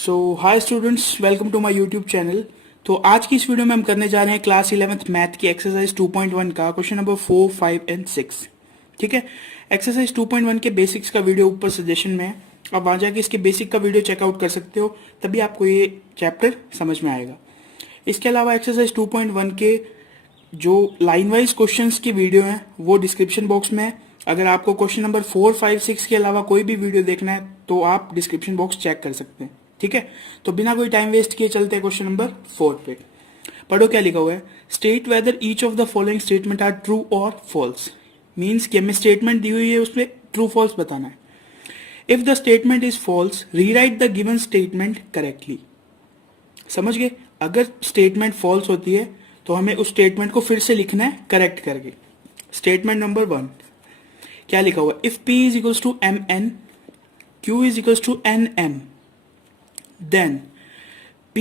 So hi students, welcome to my YouTube channel. तो आज की इस वीडियो में हम करने जा रहे हैं क्लास 11th मैथ की एक्सरसाइज 2.1 का क्वेश्चन नंबर 4, 5 एंड 6। ठीक है, एक्सरसाइज 2.1 के बेसिक्स का वीडियो ऊपर सजेशन में है। आप वहाँ जाके इसके बेसिक का वीडियो चेकआउट कर सकते हो, तभी आपको ये चैप्टर समझ में आएगा। इसके अलावा एक्सरसाइज 2.1 के जो लाइन वाइज क्वेश्चंस की वीडियो है वो डिस्क्रिप्शन बॉक्स में है। अगर आपको क्वेश्चन नंबर 4, 5, 6 के अलावा कोई भी वीडियो देखना है तो आप डिस्क्रिप्शन बॉक्स चेक कर सकते हैं। ठीक है, तो बिना कोई टाइम वेस्ट किए चलते हैं क्वेश्चन नंबर 4 पे। पढ़ो क्या लिखा हुआ है। State whether each of the following statement are true और फॉल्स। मीन्स कि हमें स्टेटमेंट दी हुई है, उसमें ट्रू फॉल्स बताना है। If the statement is false, rewrite the given statement correctly. समझ गए? अगर स्टेटमेंट फॉल्स होती है तो हमें उस स्टेटमेंट को फिर से लिखना है करेक्ट करके। स्टेटमेंट नंबर 1 क्या लिखा हुआ है। If P is equals to M N, Q is equals to N M, then P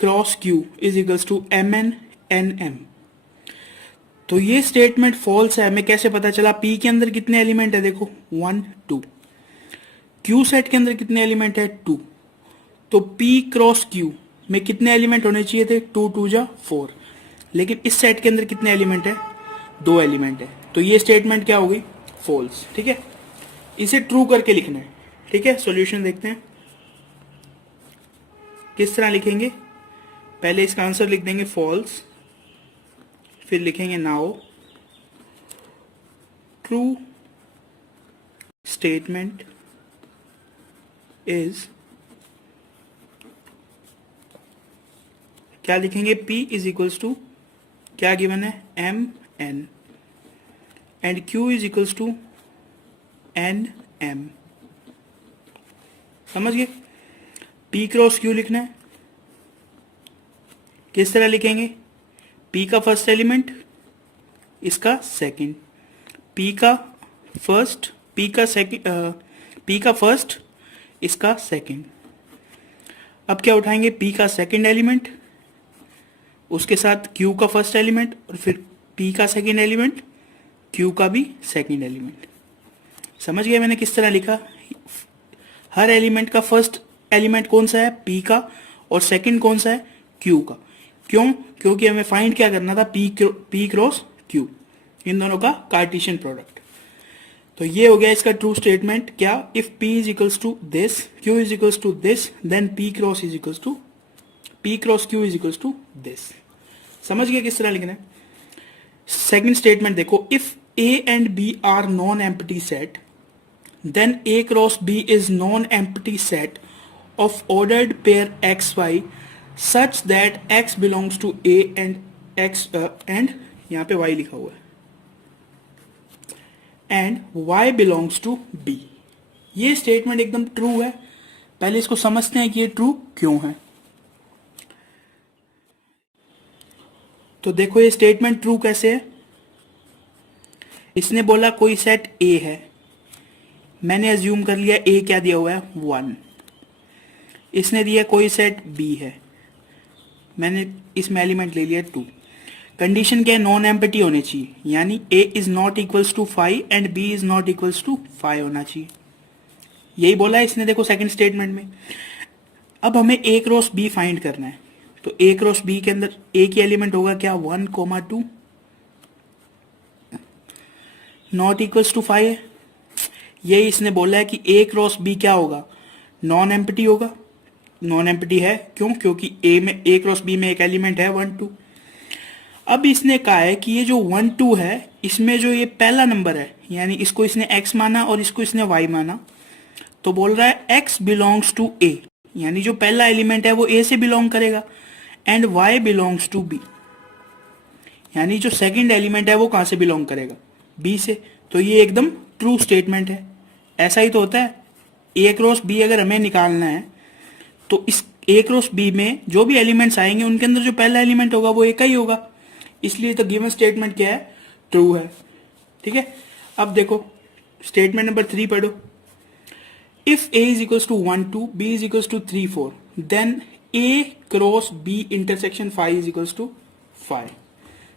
cross Q is equals to M N N M. तो ये स्टेटमेंट फॉल्स है। हमें कैसे पता चला? P के अंदर कितने एलिमेंट है? देखो 1 2। Q सेट के अंदर कितने एलिमेंट है? 2। तो P क्रॉस Q में कितने एलिमेंट होने चाहिए थे? 2 2 जा 4। लेकिन इस सेट के अंदर कितने एलिमेंट है? 2 एलिमेंट है। तो ये स्टेटमेंट क्या होगी? फॉल्स। ठीक है, इसे ट्रू करके लिखना है। ठीक है, सॉल्यूशन देखते हैं किस तरह लिखेंगे। पहले इसका आंसर लिख देंगे फॉल्स, फिर लिखेंगे नाउ ट्रू स्टेटमेंट इज, क्या लिखेंगे? P इज इक्वल्स टू क्या गिवन है? M N and Q is equals to N M. समझ गए? P क्रॉस Q लिखना है। किस तरह लिखेंगे? P का फर्स्ट एलिमेंट, इसका सेकंड, P का फर्स्ट, P का सेकंड, P का फर्स्ट, इसका सेकंड। अब क्या उठाएंगे? P का सेकंड एलिमेंट, उसके साथ Q का फर्स्ट एलिमेंट, और फिर P का सेकंड एलिमेंट, Q का भी सेकंड एलिमेंट। समझ गए मैंने किस तरह लिखा? हर एलिमेंट का फर्स्ट एलिमेंट कौन सा है? P का, और सेकंड कौन सा है? Q का। क्यों? क्योंकि हमें फाइंड क्या करना था? P क्रॉस Q, इन दोनों का कार्टेशियन प्रोडक्ट। तो ये हो गया इसका ट्रू स्टेटमेंट। क्या? If P is equals to this, Q is equals to this, then P cross Q is equals to this. समझ गए किस तरह लिखना है? सेकंड स्टेटमेंट देखो। If A and B are non empty set, then A cross B is non-empty set of ordered pair XY such that X belongs to A and X and यहाँ पे Y लिखा हुआ है and Y belongs to B। ये statement एकदम true है। पहले इसको समझते हैं कि ये ट्रू क्यों है। तो देखो ये स्टेटमेंट ट्रू कैसे है। इसने बोला कोई सेट A है, मैंने अज्यूम कर लिया A क्या दिया हुआ है? 1। इसने दिया कोई सेट B है, मैंने इसमें एलिमेंट ले लिया 2। कंडीशन क्या है? नॉन एम्प्टी होने चाहिए, यानी A is not equals to 5 and B is not equals to 5 होना चाहिए। यही बोला है इसने देखो सेकंड स्टेटमेंट में। अब हमें A क्रॉस B फाइंड करना है। तो A क्रॉस B के अंदर A की एलिमेंट होगा क्या? 1, 2, नॉट इक्वल्स टू 5 है। यही इसने बोला है कि A क्रॉस B क्या होगा? नॉन एम्प्टी होगा। नॉन एम्प्टी है क्यों? क्योंकि A क्रॉस B में एक एलिमेंट है 1 2। अब इसने कहा है कि ये जो 1 2 है, इसमें जो ये पहला नंबर है, यानी इसको इसने X माना और इसको इसने Y माना, तो बोल रहा है X बिलोंग्स टू A, यानी जो पहला एलिमेंट है वो A से बिलोंग करेगा, and Y belongs to B, यानी जो सेकंड एलिमेंट है वो कहां से बिलोंग करेगा? B से। तो ये एकदम ट्रू स्टेटमेंट है। ऐसा ही तो होता है। A क्रॉस B अगर हमें निकालना है तो इस A क्रॉस B में जो भी एलिमेंट्स आएंगे उनके अंदर जो पहला एलिमेंट होगा वो A का ही होगा। इसलिए तो गिवन स्टेटमेंट क्या है? ट्रू है। ठीक है, अब देखो स्टेटमेंट नंबर 3 पढ़ो। If A is equals to 1 2, B is equals to 3 4, then A cross B intersection 5 is equals to 5।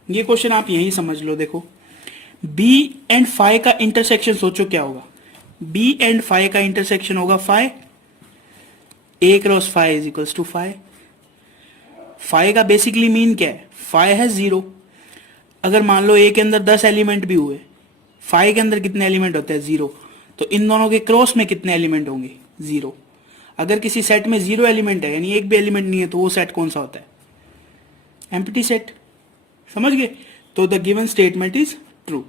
ये क्वेश्चन आप यहीं समझ लो। देखो B एंड 5 का इंटरसेक्शन सोचो क्या होगा? B एंड 5 का इंटरसेक्शन होगा 5। A cross five is equals to five. Five का बेसिकली मीन क्या है, फाइव है 0। अगर मान लो ए के अंदर 10 एलिमेंट भी हुए, फाइव के अंदर कितने एलिमेंट होते हैं 0, तो इन दोनों के क्रॉस में कितने एलिमेंट होंगे 0। अगर किसी सेट में 0 एलिमेंट है यानी एक भी एलिमेंट नहीं है, तो वो सेट कौन सा होता है, एम्प्टी सेट। समझ गए। तो the given statement is true.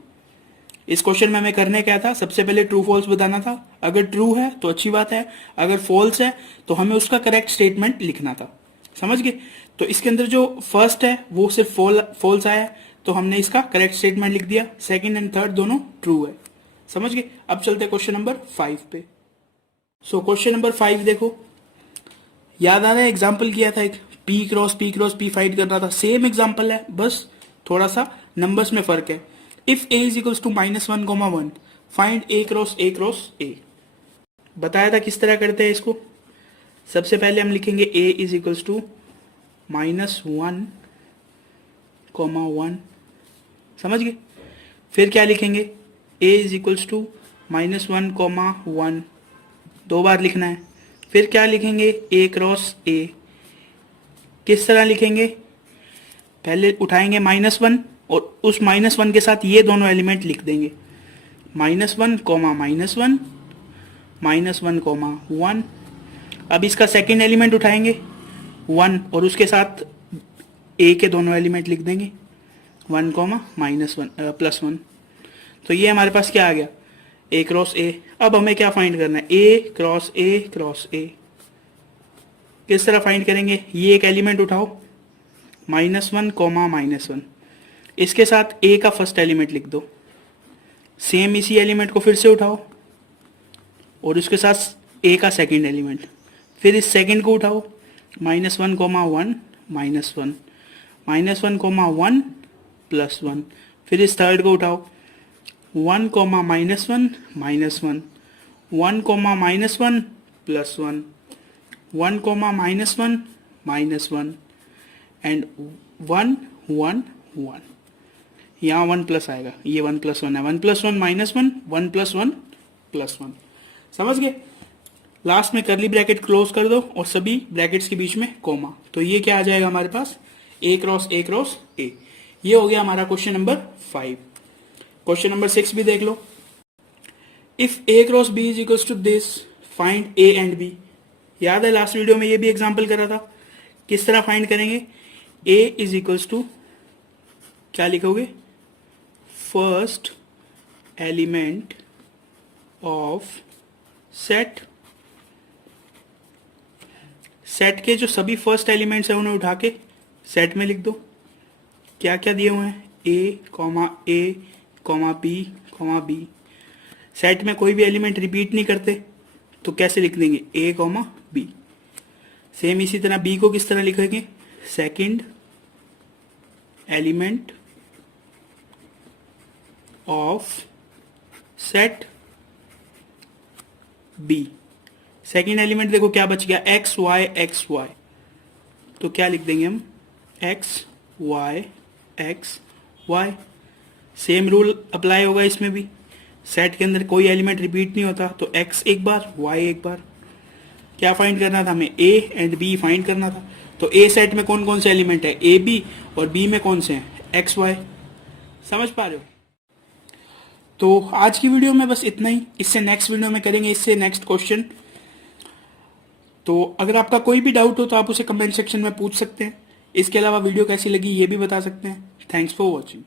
इस क्वेश्चन में हमें करने क्या था, सबसे पहले ट्रू फॉल्स बताना था। अगर ट्रू है तो अच्छी बात है, अगर फॉल्स है तो हमें उसका करेक्ट स्टेटमेंट लिखना था। समझ गए। तो इसके अंदर जो फर्स्ट है वो सिर्फ फॉल्स आया, तो हमने इसका करेक्ट स्टेटमेंट लिख दिया। सेकंड एंड थर्ड दोनों ट्रू है। समझ गए। अब चलते हैं क्वेश्चन नंबर 5 पे। सो क्वेश्चन नंबर 5 देखो, याद आ रहा है एग्जाम्पल किया था एक, पी क्रॉस पी फाइंड करना था। सेम एग्जाम्पल है, बस थोड़ा सा नंबर्स में फर्क है। If A is equals to -1, 1 find A cross A. बताया था किस तरह करते हैं इसको। सबसे पहले हम लिखेंगे ए इज इक्वल्स टू -1, 1। समझ गए। फिर क्या लिखेंगे, ए इज इक्वल्स टू -1, 1 दो बार लिखना है। फिर क्या लिखेंगे, ए क्रॉस ए। किस तरह लिखेंगे, पहले उठाएंगे -1 और उस -1 के साथ ये दोनों एलिमेंट लिख देंगे, -1, -1, -1, -1। अब इसका सेकेंड एलिमेंट उठाएंगे 1 और उसके साथ ए के दोनों एलिमेंट लिख देंगे 1, -1 +1। तो ये हमारे पास क्या आ गया, ए क्रॉस ए। अब हमें क्या फाइंड करना है, ए क्रॉस ए। किस तरह फाइंड करेंगे, ये एक एलिमेंट उठाओ -1, -1। इसके साथ ए का फर्स्ट एलिमेंट लिख दो। सेम इसी एलिमेंट को फिर से उठाओ और उसके साथ ए का सेकंड एलिमेंट। फिर इस सेकंड को उठाओ -1, -1, -1, -1, +1। फिर इस थर्ड को उठाओ 1, -1, -1, 1, -1, +1, 1, -1, एंड 1, 1, 1। यहाँ 1 प्लस आएगा, ये 1 + 1 है, 1 + 1 -1, 1 + 1 +1। समझ गए। लास्ट में कर्ली ब्रैकेट क्लोज कर दो और सभी ब्रैकेट्स के बीच में कोमा। तो ये क्या आ जाएगा हमारे पास, ए क्रॉस ए। ये हो गया हमारा क्वेश्चन नंबर 5। क्वेश्चन नंबर 6 भी देख लो। If A cross B is equals to this, find A and B. याद है लास्ट वीडियो में ये भी एग्जाम्पल करा था। किस तरह फाइंड करेंगे, ए इज इक्वल्स टू क्या लिखोगे, first element of set. Set के जो सभी फर्स्ट एलिमेंट्स हैं उन्हें उठा के सेट में लिख दो। क्या क्या दिए हुए हैं, ए, बी। सेट में कोई भी एलिमेंट रिपीट नहीं करते, तो कैसे लिख देंगे, ए, बी। सेम इसी तरह बी को किस तरह लिखेंगे, second element of set B. Second element देखो क्या बच गया, एक्स वाई। तो क्या लिख देंगे हम, X Y. Same rule apply होगा इसमें भी। सेट के अंदर कोई एलिमेंट रिपीट नहीं होता, तो एक्स एक बार, वाई एक बार। क्या फाइंड करना था हमें, ए एंड बी फाइंड करना था। तो ए सेट में कौन कौन से एलिमेंट है, ए बी, और बी में कौन से हैं, एक्स वाई। समझ पा रहे हो। तो आज की वीडियो में बस इतना ही। इससे नेक्स्ट वीडियो में करेंगे इससे नेक्स्ट क्वेश्चन। तो अगर आपका कोई भी डाउट हो तो आप उसे कमेंट सेक्शन में पूछ सकते हैं। इसके अलावा वीडियो कैसी लगी ये भी बता सकते हैं। Thanks for watching.